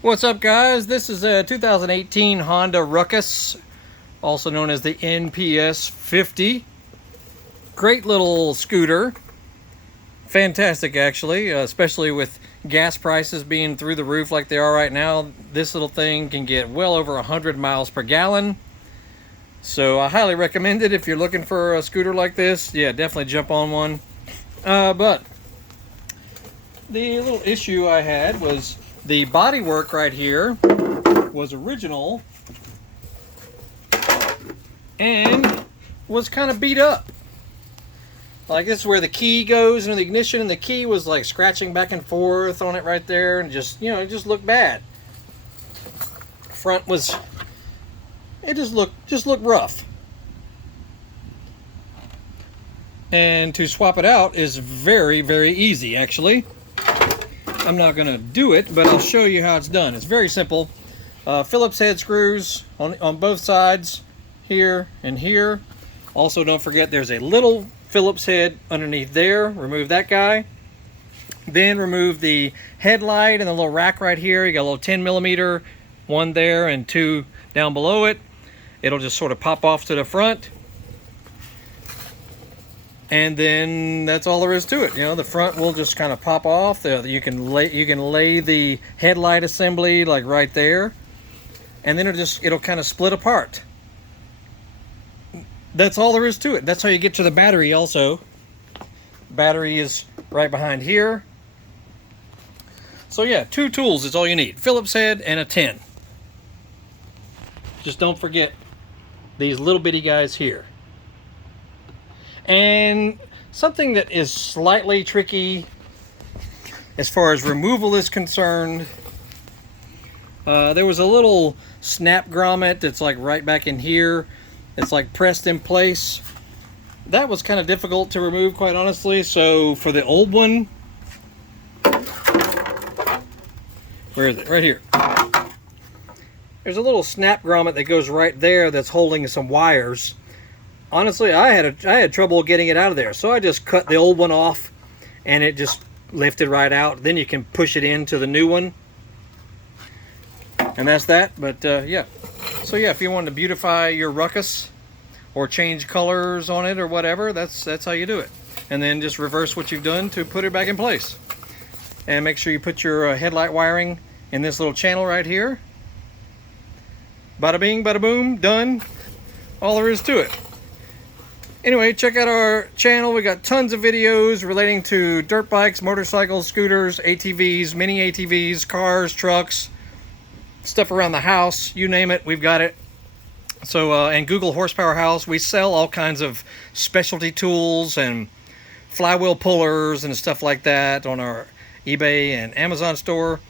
What's up, guys? This is a 2018 Honda Ruckus, also known as the NPS50. Great little scooter. Fantastic, actually, especially with gas prices being through the roof like they are right now. This little thing can get well over 100 miles per gallon. So I highly recommend it if you're looking for a scooter like this. Yeah, definitely jump on one. But the little issue I had was the bodywork right here was original and was kind of beat up. Like, this is where the key goes into the ignition, and the key was like scratching back and forth on it right there, and just, you know, it just looked bad. Front was, it just looked rough. And to swap it out is very, very easy, actually. I'm not going to do it, but I'll show you how it's done. It's very simple. Phillips head screws on both sides, here and here. Also, don't forget there's a little Phillips head underneath there. Remove that guy. Then remove the headlight and the little rack right here. You got a little 10mm, one there and two down below it. It'll just sort of pop off to the front. And then that's all there is to it. You know, the front will just kind of pop off. You can lay the headlight assembly like right there, and then it'll kind of split apart. That's all there is to it. That's how you get to the battery also. Battery is right behind here. So yeah, two tools is all you need. Phillips head and a 10. Just don't forget these little bitty guys here. And something that is slightly tricky as far as removal is concerned, there was a little snap grommet that's like right back in here. It's like pressed in place. That was kind of difficult to remove, quite honestly. So for the old one, where is it? Right here. There's a little snap grommet that goes right there that's holding some wires. Honestly, I had trouble getting it out of there, so I just cut the old one off, and it just lifted right out. Then you can push it into the new one, and that's that. But yeah, so yeah, if you want to beautify your Ruckus or change colors on it or whatever, that's how you do it. And then just reverse what you've done to put it back in place. And make sure you put your headlight wiring in this little channel right here. Bada bing, bada boom, done. All there is to it. Anyway, check out our channel. We got tons of videos relating to dirt bikes, motorcycles, scooters, ATVs, mini ATVs, cars, trucks, stuff around the house, you name it, we've got it. So, and Google Horsepower House, we sell all kinds of specialty tools and flywheel pullers and stuff like that on our eBay and Amazon store.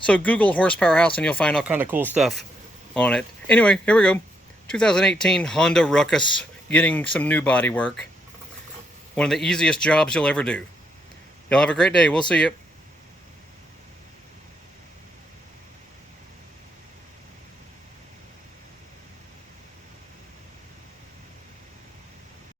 So Google Horsepower House and you'll find all kind of cool stuff on it. Anyway, here we go. 2018 Honda Ruckus. Getting some new body work. One of the easiest jobs you'll ever do. Y'all have a great day. We'll see you.